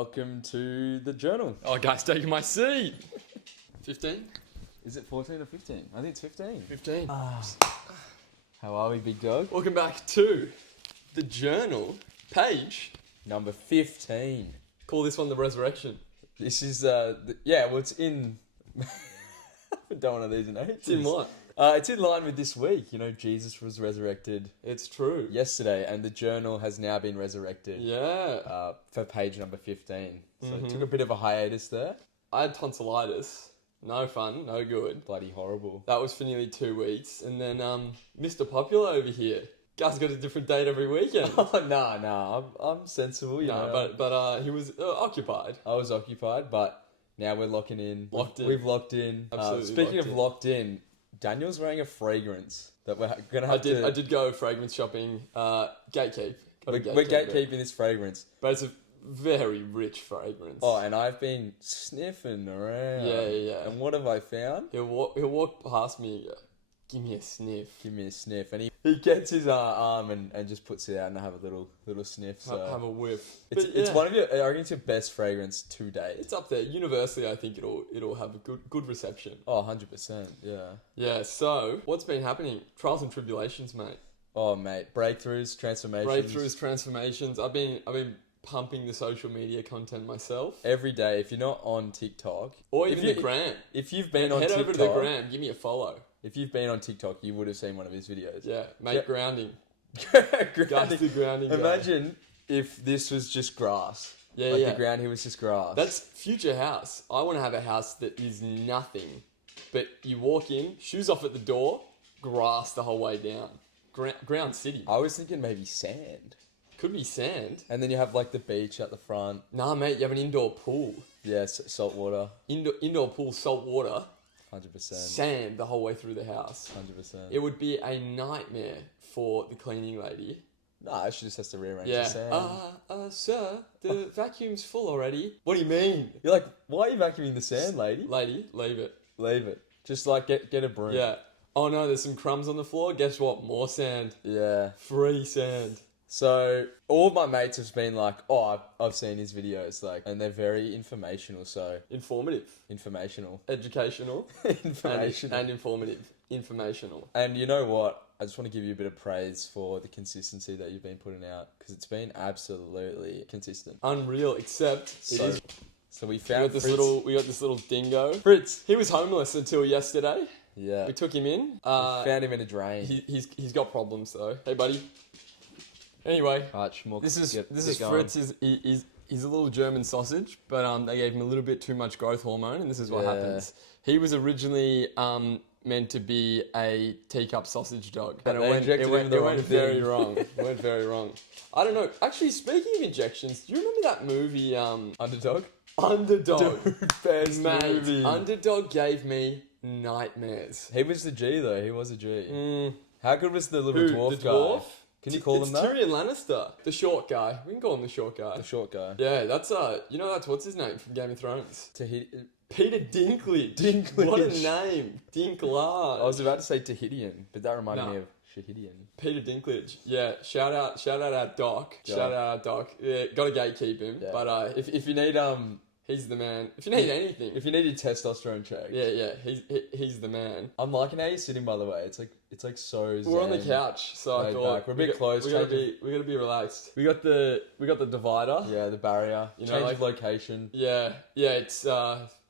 Welcome to the journal. Oh, guys, taking my seat. 15? Is it 14 or 15? I think it's 15. 15. How are we, big dog? Welcome back to the journal, page. Number 15. Call this one the resurrection. This is, it's in... Don't want to lose an eight. It's in what? It's in line with this week. You know, Jesus was resurrected It's true. yesterday, and the journal has now been resurrected Yeah. for page number 15. So it took a bit of a hiatus there. I had tonsillitis. No fun, no good. Bloody horrible. That was for nearly 2 weeks. And then Mr. Popular over here. Guy's got a different date every weekend. Oh, no, I'm sensible, you know. But he was occupied. I was occupied, but now we're locking in. Locked in. We've locked in. Absolutely Speaking locked of in. locked in, Daniel's wearing a fragrance that we're going to have to... I did go fragrance shopping. Gatekeep. We're gatekeeping this fragrance. But it's a very rich fragrance. Oh, and I've been sniffing around. Yeah. And what have I found? He'll walk past me and go, give me a sniff. Give me a sniff. And he gets his arm and just puts it out and I have a little sniff. So Have a whiff. it's one of your, I reckon it's your best fragrance to date. It's up there. Universally, I think it'll have a good reception. Oh, 100%. Yeah. Yeah, so what's been happening? Trials and tribulations, mate. Oh, mate. Breakthroughs, transformations. Breakthroughs, transformations. I've been pumping the social media content myself. Every day. If you're not on TikTok. Or even the gram. If you've been on Head TikTok. over to the gram, give me a follow. If you've been on TikTok, you would have seen one of his videos. Yeah, mate, grounding. Grounding. Gusty grounding. Imagine if this was just grass. Yeah, like yeah. the ground here was just grass. That's future house. I want to have a house that is nothing. But you walk in, shoes off at the door, grass the whole way down. Ground city. I was thinking maybe sand. Could be sand. And then you have like the beach at the front. Nah, mate, you have an indoor pool. Yeah, salt water. Indoor pool, salt water, 100%. sand the whole way through the house. 100%. It would be a nightmare for the cleaning lady. Nah, she just has to rearrange Yeah. the sand. Sir, the vacuum's full already. What do you mean? You're like, why are you vacuuming the sand, lady? Lady, leave it. Leave it. Just like get a broom. Yeah. Oh no, there's some crumbs on the floor. Guess what? More sand. Yeah. Free sand. So all of my mates have been like, oh, I've seen his videos, like, and they're very informational. So informational, Educational. informational, And informative. Informational. And you know what? I just want to give you a bit of praise for the consistency that you've been putting out because it's been absolutely consistent. Unreal, except it is. So we We found got Fritz. this little dingo. Fritz. He was homeless until yesterday. Yeah. We took him in. We found him in a drain. He's got problems though. Hey buddy. Anyway, Alright, Schmuck, this is get going. Fritz. He's a little German sausage, but they gave him a little bit too much growth hormone, and this is what Yeah. happens. He was originally meant to be a teacup sausage dog, and They it injected him went the wrong very thing. wrong. It went very wrong. I don't know. Actually, speaking of injections, do you remember that movie Underdog? Underdog? Dude, best Mate, movie. Underdog gave me nightmares. He was the G though. He was a G. How good was the little Who, dwarf the guy? dwarf? Can you call it's him that? Tyrion Lannister, the short guy. We can call him the short guy. The short guy. Yeah, that's that's what's his name from Game of Thrones. Peter Dinklage. Dinklage. What a name, Dinklage. I was about to say Tahitian, but that reminded me of Shahidian. Peter Dinklage. Yeah, shout out our Doc. Shout out our Doc. Yeah, gotta gatekeep him. Yeah. But If you need he's the man. If you need anything, if you need your testosterone checked, yeah, he's the man. I'm liking how you're sitting. By the way, it's like so. We're on the zen. couch, so I Laid thought back. We're a bit close, We gotta be relaxed. We got the divider. Yeah, the barrier. You know, Change like- of location. Yeah. It's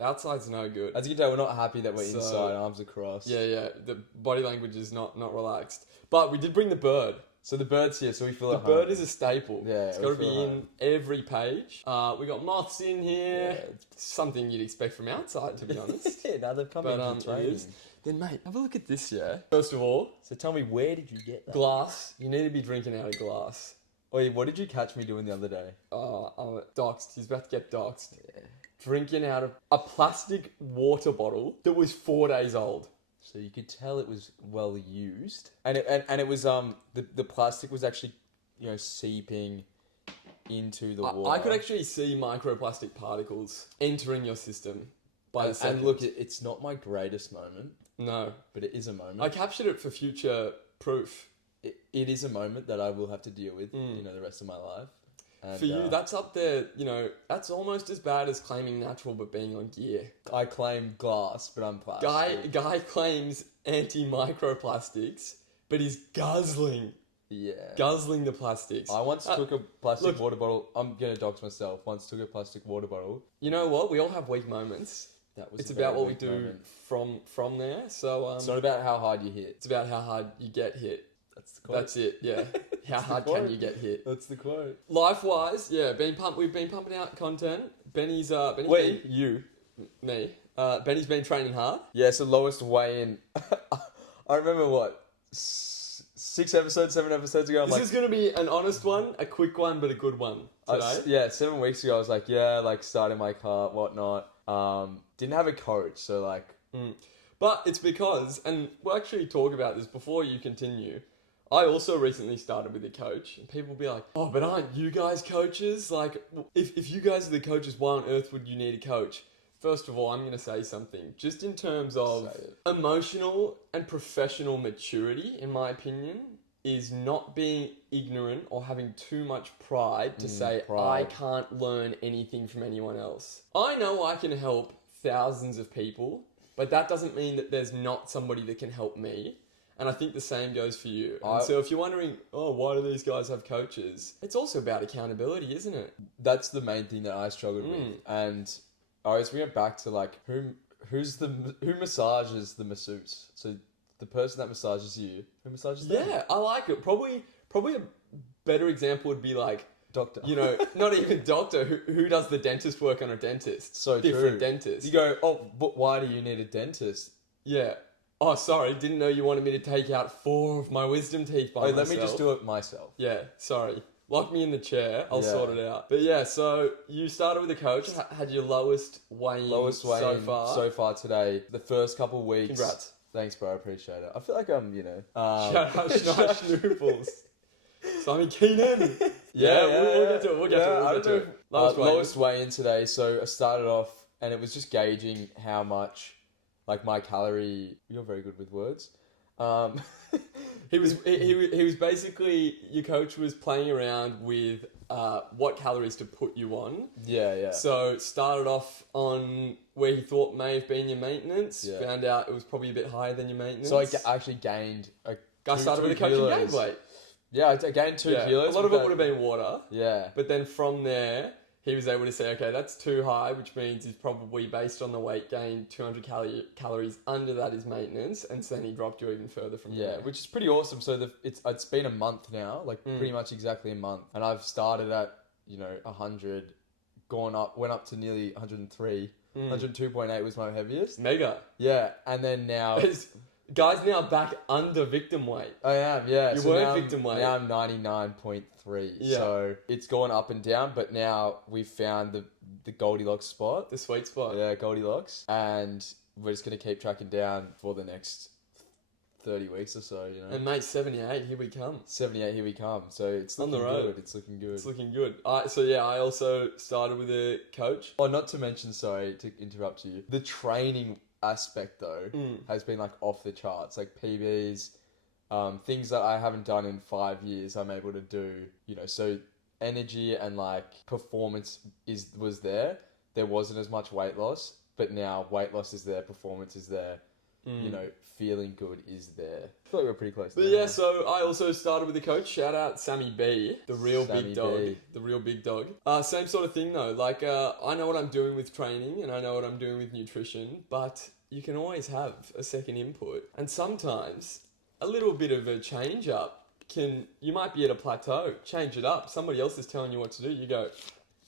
outside's no good. As you can tell, we're not happy that we're So- inside, arms across. Yeah. The body language is not relaxed. But we did bring the bird. So the bird's here, so we feel The at home. bird is a staple. Yeah, it's we got to feel be at in home. every page. We got moths in here. Yeah. Something you'd expect from outside, to be honest. Yeah, now they've come But in. It's it raining. is. Then, mate, have a look at this. Yeah. First of all, So tell me, where did you get that? glass. You need to be drinking out of glass. Wait, what did you catch me doing the other day? Doxed. He's about to get doxed. Yeah. Drinking out of a plastic water bottle that was 4 days old. So you could tell it was well used, and it was the plastic was actually seeping into the water. I could actually see microplastic particles entering your system by the second. And look, it's not my greatest moment, No. but it is a moment. I captured it for future proof. It is a moment that I will have to deal with, the rest of my life. And, For you, that's up there, that's almost as bad as claiming natural but being on gear. I claim glass, but I'm plastic. Guy claims anti-microplastics, but he's guzzling Yeah. the plastics. I once took a plastic water bottle. I'm going to dox myself. Once took a plastic water bottle. You know what? We all have weak moments. It's about what we do from there. So it's not about how hard you hit. It's about how hard you get hit. That's the quote. That's it. Yeah. How hard can you get hit? That's the quote. Life-wise, yeah, we've been pumping out content. Benny's you. Me. Benny's been training hard. Yeah, so lowest weigh-in. I remember 7 episodes ago. This is going to be an honest one, a quick one, but a good one today. 7 weeks ago, I was like, starting my car, whatnot. Didn't have a coach, so like... But it's because, and we'll actually talk about this before you continue, I also recently started with a coach, and people will be like, oh, but aren't you guys coaches? Like, if you guys are the coaches, why on earth would you need a coach? First of all, I'm going to say something. Just in terms of emotional and professional maturity, in my opinion, is not being ignorant or having too much pride to say, I can't learn anything from anyone else. I know I can help thousands of people, but that doesn't mean that there's not somebody that can help me. And I think the same goes for you. And so if you're wondering, why do these guys have coaches? It's also about accountability, isn't it? That's the main thing that I struggled with. And I always bring it back to like, who massages the masseuse? So the person that massages you, who massages them? Yeah, I like it. Probably a better example would be like, doctor. Not even doctor. Who does the dentist work on a dentist? So different dentists. You go, but why do you need a dentist? Yeah. Oh, sorry. Didn't know you wanted me to take out 4 of my wisdom teeth by myself. Let me just do it myself. Yeah, sorry. Lock me in the chair. I'll sort it out. But yeah, so you started with a coach. Had your lowest weigh-in so far today. The first couple of weeks. Congrats. Thanks, bro. I appreciate it. I feel like I'm, Shout out Schnooples. Simon Keenan. We'll get to it. Lowest weigh-in today. So I started off, and it was just gauging how much, like my calorie. You're very good with words. He was basically, your coach was playing around with what calories to put you on. Yeah. So started off on where he thought may have been your maintenance. Yeah. Found out it was probably a bit higher than your maintenance. So I actually gained. I started with a coach and gained weight. Yeah, I gained 2 kilos. A lot of it would have been water. Yeah. But then from there, he was able to say, okay, that's too high, which means he's probably, based on the weight gain, 200 calories under that is maintenance, and so then he dropped you even further from there. Yeah, which is pretty awesome. So it's been a month now, like pretty much exactly a month, and I've started at 100, went up to nearly 103. 102.8 was my heaviest. Mega. Yeah, and then now... Guy's now back under victim weight. I am, yeah. You weren't victim weight. Now I'm 99.3. Yeah. So it's gone up and down, but now we've found the Goldilocks spot. The sweet spot. Yeah, Goldilocks. And we're just going to keep tracking down for the next 30 weeks or so, And mate, 78, here we come. 78, here we come. So it's looking on the road. Good. It's looking good. It's looking good. I also started with a coach. Oh, not to mention, sorry to interrupt you, the training aspect though has been like off the charts, like PBs, things that I haven't done in 5 years I'm able to do, so energy and like performance was there wasn't as much weight loss, but now weight loss is there, performance is there, feeling good is there. I feel like we're pretty close. But yeah, so I also started with a coach. Shout out Sammy B, the real big dog. Same sort of thing though. Like I know what I'm doing with training and I know what I'm doing with nutrition, but you can always have a second input. And sometimes a little bit of a change up you might be at a plateau, change it up. Somebody else is telling you what to do. You go,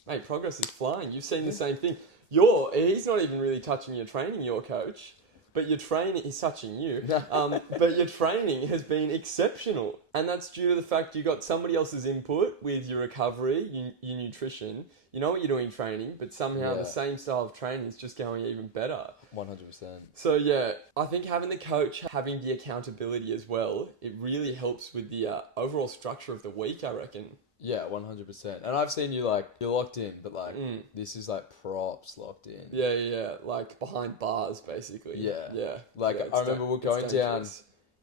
mate, progress is flying. You've seen the same thing. He's not even really touching your training, your coach. But your training is touching you. But your training has been exceptional. And that's due to the fact you got somebody else's input with your recovery, your nutrition. You know what you're doing training, but somehow the same style of training is just going even better. 100%. So yeah, I think having the coach, having the accountability as well, it really helps with the overall structure of the week, I reckon. Yeah, 100%. And I've seen you you're locked in, but this is like props locked in. Yeah, like behind bars basically. Yeah. Like I remember we're going down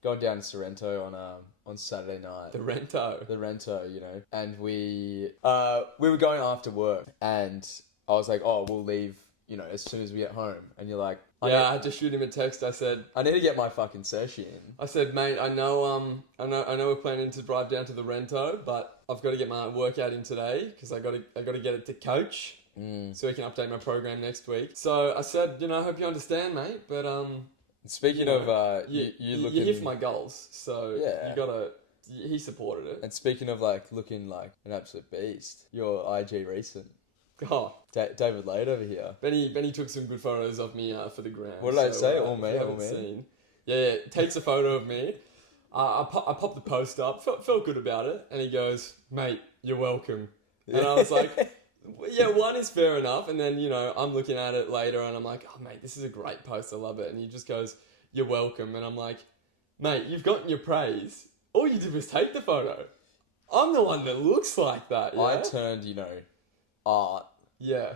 to Sorrento on Saturday night. The rento. The rento, you know, and we were going after work, and I was like, oh, we'll leave, you know, as soon as we get home. And you're like, I had to shoot him a text. I said, I need to get my fucking sesh in. I said, mate, I know we're planning to drive down to the rento, but I've got to get my workout in today because I got to get it to coach so he can update my program next week. So I said, you know, I hope you understand, mate. But speaking of you looking, you're here for my goals, so Yeah. you gotta. He supported it. and speaking of like looking like an absolute beast, your IG recent. Oh, David Lade over here. Benny took some good photos of me for the gram. What did I say? All if me, you haven't all me? seen- Yeah, takes a photo of me. I popped the post up, felt good about it, and he goes, mate, you're welcome. And I was like, yeah, one is fair enough, and then, you know, I'm looking at it later, and I'm like, oh, mate, this is a great post, I love it, and he just goes, you're welcome, and I'm like, mate, you've gotten your praise, all you did was take the photo. I'm the one that looks like that, yeah? I turned, you know, art Yeah.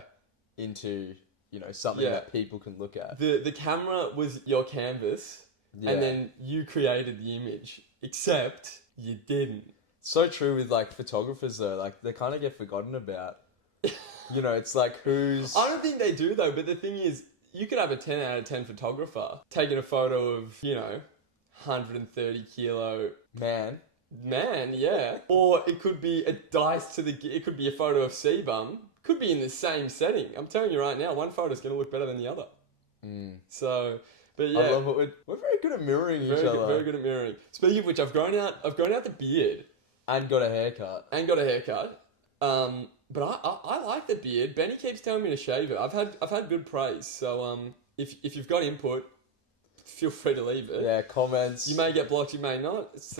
into, you know, something Yeah. that people can look at. The camera was your canvas, Yeah. and then you created the image, except you didn't. So true with like photographers though, like they kind of get forgotten about. You know, it's like who's I don't think they do though, but the thing is, you could have a 10 out of 10 photographer taking a photo of, you know, 130 kilo man. yeah. Or it could be a dice it could be a photo of C-Bum, could be in the same setting. I'm telling you right now, one photo's going to look better than the other. So, but yeah. I love it. We're very good at mirroring each other. Very good at mirroring. Speaking of which, I've grown out the beard. And got a haircut. But I like the beard. Benny keeps telling me to shave it. I've had good praise. So if you've got input, feel free to leave it. Yeah, comments. You may get blocked, you may not. It's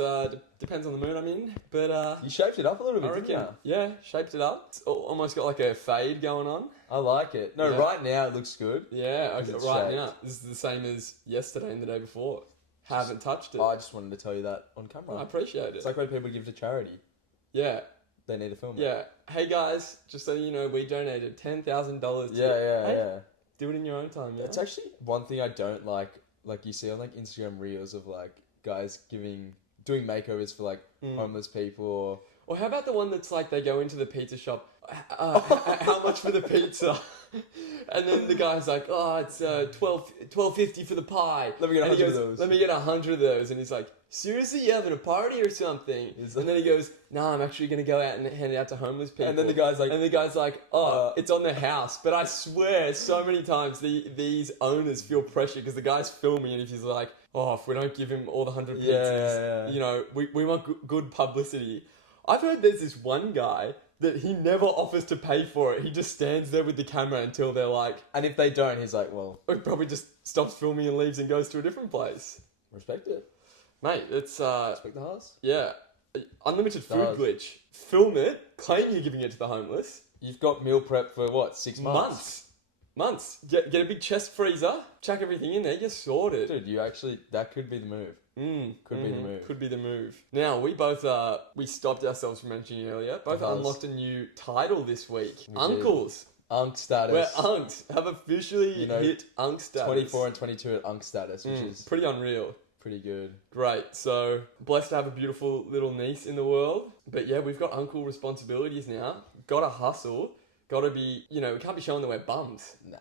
depends on the mood I'm in. But You shaped it up a little bit, I didn't reckon, you? yeah, shaped it up. It's almost got like a fade going on. I like it. No, Yeah. right now it looks good. Yeah, okay, It's right shaped. now this is the same as yesterday and the day before. Haven't touched it. I just wanted to tell you that on camera. I appreciate it. It's like when people give to charity. Yeah. They need to film it. Yeah. Hey guys, just so you know, we donated $10,000 to Yeah. do it in your own time, yeah? It's actually one thing I don't like you see on like Instagram reels of like guys doing makeovers for like homeless people Or how about the one that's like they go into the pizza shop, how much for the pizza? And then the guy's like, oh, it's $12.50 for the pie. Let me get And he 100 of goes, those. Let me get 100 of those. And he's like, seriously, you having a party or something? And then he goes, no, I'm actually going to go out and hand it out to homeless people. And then the guy's like, oh, it's on the house. But I swear, so many times these owners feel pressure because the guy's filming and if he's like, oh, if we don't give him all the 100 pizzas, Yeah. you know, we want good publicity. I've heard there's this one guy that he never offers to pay for it. He just stands there with the camera until they're like... and if they don't, he's like, well, Or he probably just stops filming and leaves and goes to a different place. respect it. Mate, it's... Respect the house. yeah. Unlimited food Does. glitch. Film it, claim you're giving it to the homeless. You've got meal prep for what, 6 months? Months. Get a big chest freezer, chuck everything in there, you're sorted. Dude, that could be the move. Could be the move. Could be the move. Now, we both, we stopped ourselves from mentioning earlier, both Because- unlocked a new title this week. We did. Uncles. Unk status. We're unks. Have officially You know, hit unk status. 24 and 22 at unk status, which is pretty unreal. pretty good. Great. So, blessed to have a beautiful little niece in the world. But yeah, we've got uncle responsibilities now. Gotta hustle. Gotta be, you know, we can't be showing that we're bums. Nah.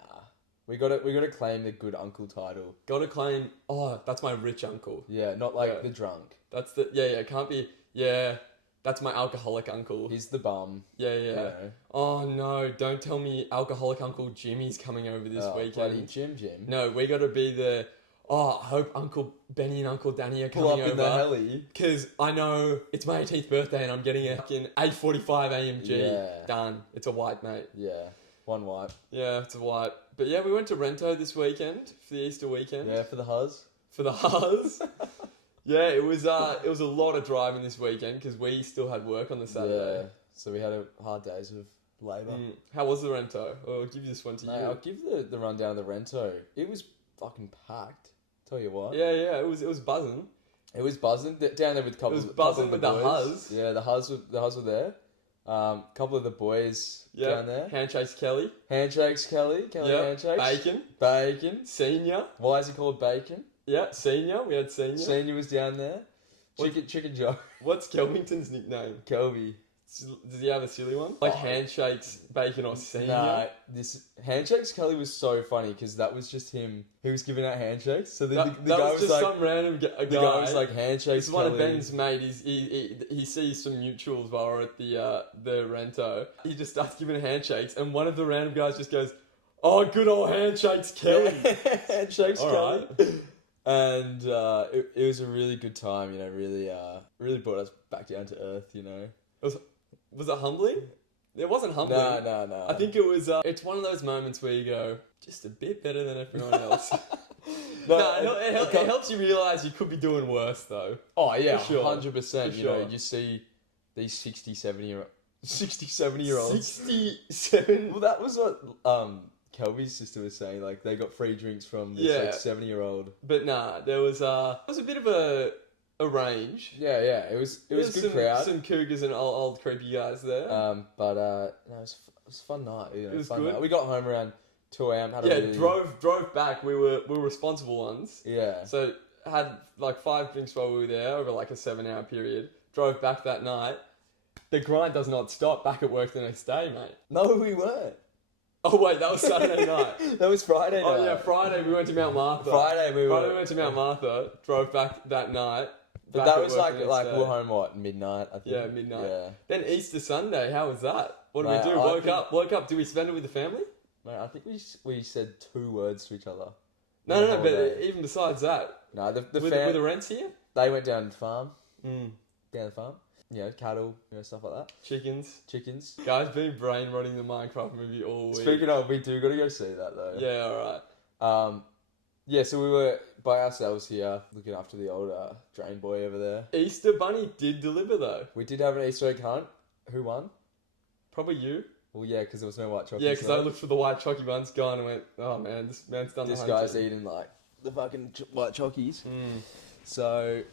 We gotta claim the good uncle title. Gotta claim, oh, that's my rich uncle. Yeah, not like Yeah. the drunk. That's the, can't be, that's my alcoholic uncle. He's the bum. Yeah. You know. Oh no, don't tell me alcoholic Uncle Jimmy's coming over this Bloody weekend. Jim. No, we gotta be the, I hope Uncle Benny and Uncle Danny are Pull coming up in the over. heli. Because I know it's my 18th birthday and I'm getting a fucking 8:45 AMG. Yeah. Done. It's a white, mate. Yeah. One white. Yeah, it's a white. But yeah, we went to Rento this weekend for the Easter weekend. Yeah, for the huzz. For the Haas. Yeah, it was a lot of driving this weekend because we still had work on the Saturday. Yeah. So we had a hard days of labour. How was the Rento? I'll give this one to Mate, you. I'll give the rundown of the Rento. It was fucking packed. Tell you what. Yeah, it was buzzing. It was buzzing. Down there with a couple It was of buzzing couple of with the boys. huzz. Yeah, the huzz were there. Couple of the boys down there. Handshakes Kelly. Handshakes, Kelly. Handshakes. Bacon. Senior. Why is he called Bacon? Yeah, Senior. We had Senior. Senior was down there. Chicken Joe. What's Kelvington's nickname? Kelby. Does he have a silly one? Like handshakes, bacon or senior? Nah, this handshakes Kelly was so funny because that was just him. He was giving out handshakes. So the that guy was was just like, some random guy. the guy was like handshakes. It's one of Kelly. Ben's mates. He sees some mutuals while we're at the Rento. He just starts giving handshakes, and one of the random guys just goes, "Oh, good old handshakes, Kelly." Handshakes All Kelly. right. And it was a really good time. You know, really brought us back down to earth. You know. Was it humbling? It wasn't humbling. No. I think it was. It's one of those moments where you go, just a bit better than everyone else. It helps you realise you could be doing worse, though. Oh yeah, For sure. 100%. You know, sure. you see these 60, 70-year-olds. 67. Well, that was what Kelby's sister was saying. Like they got free drinks from this like 70-year-old. But nah, there was a bit of a range. Yeah. It was a good crowd. Some cougars and old creepy guys there. But no, it was a fun night. You know, It was fun good. Night. We got home around 2 a.m. Had a really... drove back. We were responsible ones. Yeah. So had like 5 drinks while we were there over like a 7-hour period. Drove back that night. The grind does not stop. Back at work the next day, mate. No, we weren't. Oh wait, that was Saturday night. That was Friday night. Oh yeah, Friday we went to Mount Martha. Friday we went to Mount Martha. Drove back that night. But that was like we were home what, midnight? I think. Yeah, midnight. Yeah. Then Easter Sunday, how was that? What did Mate, we do? I Woke up. Did we spend it with the family? Mate, I think we said 2 words to each other. No. But even besides that, no, the were the rents here? They went down to the farm. Mm. Down the farm. You know, cattle, you know, stuff like that. Chickens. Guys, been brain rotting the Minecraft movie all week. Speaking of, we do got to go see that though. Yeah, alright. Yeah, so we were by ourselves here, looking after the old drain boy over there. Easter Bunny did deliver though. We did have an Easter egg hunt. Who won? Probably you. Well, yeah, because there was no white chocolate. Yeah, because I looked for the white chocky buns, gone and went, oh man, this man's done this the guy's hunting. eating like the fucking white chockies. Mm. So,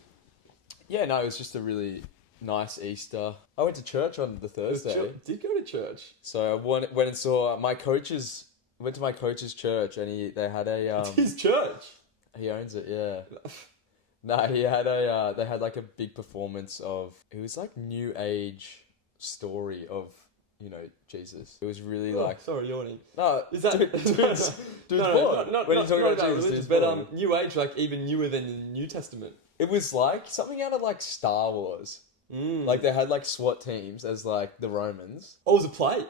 yeah, no, it was just a really nice Easter. I went to church on the Thursday. Did go to church. So I went and saw my coach's. Went to my coach's church and they had a. It's his church. He owns it, yeah. No, he had a. They had like a big performance of. It was like new age story of, you know, Jesus. It was really like. Sorry, yawning. No, Is that dude's no, born. When you're talking about Jesus, religious, dude's but born. new age, like even newer than the New Testament. It was like something out of like Star Wars. Mm. Like they had like SWAT teams as like the Romans. Oh, it was a play.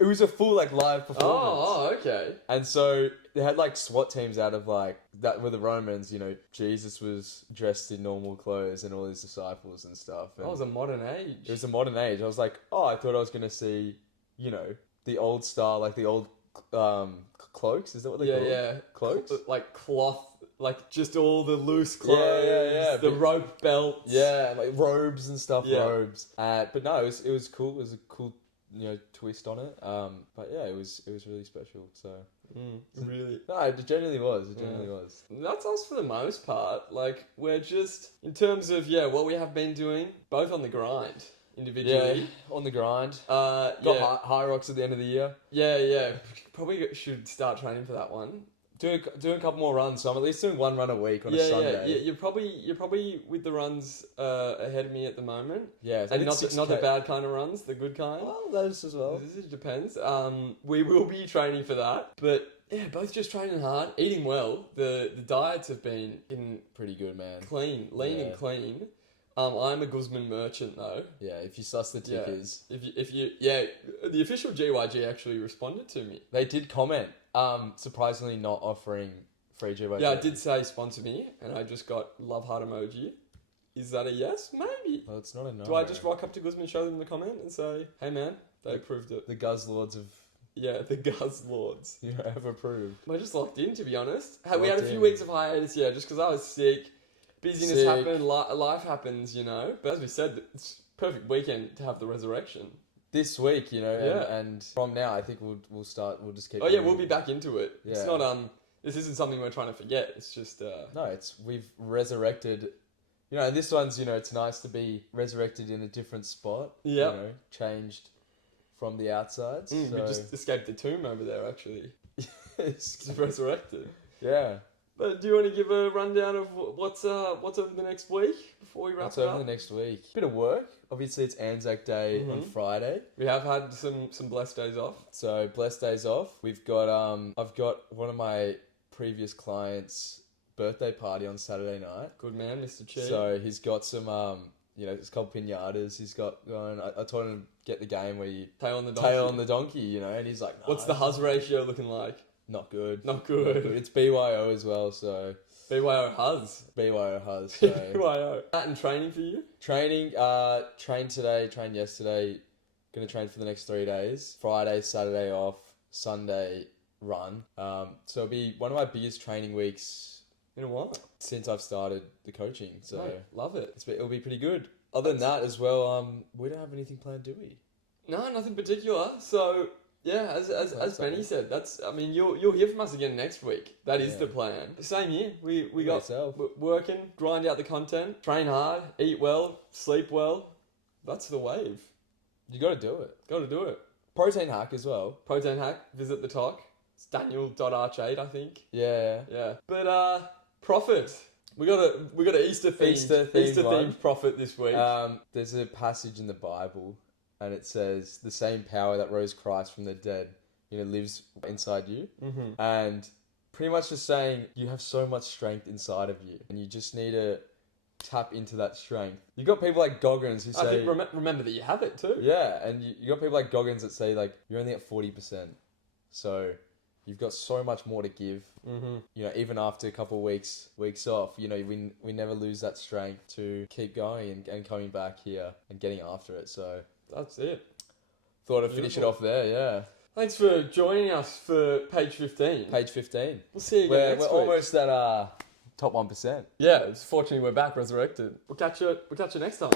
It was a full like live performance. Oh, okay. And so they had like SWAT teams out of like that were the Romans. You know, Jesus was dressed in normal clothes and all his disciples and stuff. And That was a modern age. it was a modern age. I was like, oh, I thought I was gonna see, you know, the old style, like the old cloaks. Is that what they call them? Yeah. Cloaks. Like cloth, like just all the loose clothes. Yeah. The rope belts. Yeah, like robes and stuff. Yeah. Robes. But no, it was cool. It was a cool, you know, twist on it. But yeah, it was really special. So Really. no, it genuinely was. It genuinely was. That's us for the most part. Like, we're just, in terms of, what we have been doing, both on the grind, Yeah, individually. on the grind. Got Got high rocks at the end of the year. Yeah. Probably should start training for that one. Doing a couple more runs, so I'm at least doing 1 run a week on a Sunday. Yeah. You're probably with the runs ahead of me at the moment. Yeah, And not the bad kind of runs, the good kind. Well, those as well. It depends. We will be training for that, but yeah, both just training hard, eating well. The diets have been Pretty good, man. lean and clean. I'm a Guzman merchant though. Yeah, if you suss the tickers. If you the official GYG actually responded to me. They did comment, surprisingly not offering free GYG. Yeah, I did say sponsor me, and I just got love heart emoji. Is that a yes? Maybe. Well, it's not a no. Do I just rock up to Guzman, show them the comment, and say, "Hey man, they approved it." The Guz Lords of Yeah, the Guz Lords. have approved. We're just locked in, to be honest. We had a Locked few in. weeks of hiatus, just because I was sick. Busyness Sick. happened, life happens, you know. But as we said, it's perfect weekend to have the resurrection. This week, you know, Yeah. and from now, I think we'll start. We'll just keep. Oh yeah, we'll be back into it. It's Yeah. not This isn't something we're trying to forget. It's just No, we've resurrected. You know, this one's, you know, it's nice to be resurrected in a different spot. Yeah. You know, changed from the outside. We so just escaped the tomb over there. Actually, it's, just resurrected. yeah. But do you want to give a rundown of what's over the next week before we wrap What's it over up? the next week? Bit of work. Obviously, it's Anzac Day on Friday. We have had some blessed days off. So, blessed days off. We've got, I've got one of my previous clients' birthday party on Saturday night. Good man, Mr. Chi. So, he's got some, it's called pinatas. He's got going. I told him to get the game where you tail on the donkey. tail on the donkey, and he's like, What's the Huz ratio looking like? Not good. Not good. It's BYO as well, so BYO Huz. BYO Huz. So. BYO. That and training for you? Training, trained today, trained yesterday. Gonna train for the next 3 days. Friday, Saturday off. Sunday run. So it'll be one of my biggest training weeks in a while since I've started the coaching. So Mate, love it. It'll be pretty good. Other than that as well, we don't have anything planned, do we? No, nothing particular. So yeah, as Benny said, you'll hear from us again next week. That is the plan. Same here. We got working, grind out the content, train hard, eat well, sleep well. That's the wave. You got to do it. Got to do it. Protein hack as well. Protein hack. Visit the talk. It's Daniel.arch8, I think. Yeah. But profit. We got a Easter themed profit this week. There's a passage in the Bible, and it says the same power that rose Christ from the dead, lives inside you, and pretty much just saying you have so much strength inside of you, and you just need to tap into that strength. You got people like Goggins who say, remember that you have it too. Yeah, and you got people like Goggins that say like you're only at 40%, so you've got so much more to give. Even after a couple of weeks off, we never lose that strength to keep going and coming back here and getting after it. So that's it. Thought I'd finish it off there. Yeah. Thanks for joining us for page 15. Page 15. We'll see you again next week. We're almost at top 1%. Yeah, fortunately we're back resurrected. We'll catch you next time.